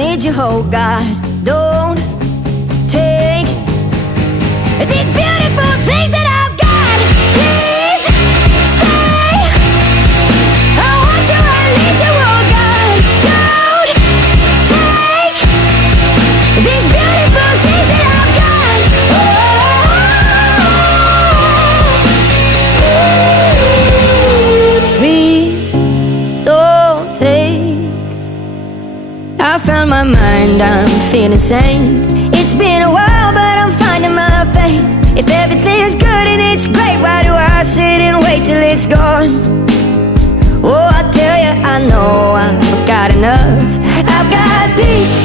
need you, oh God. Don't take these beautiful things that I've got. Please stay. I want you, I need you, oh God. Don't take these beautiful things that I've got. Oh, please don't take. I found my mind, I'm feeling sane. It's been a while, but I'm finding my faith. If everything's good and it's great, why do I sit and wait till it's gone? Oh, I tell you, I know I've got enough. I've got peace,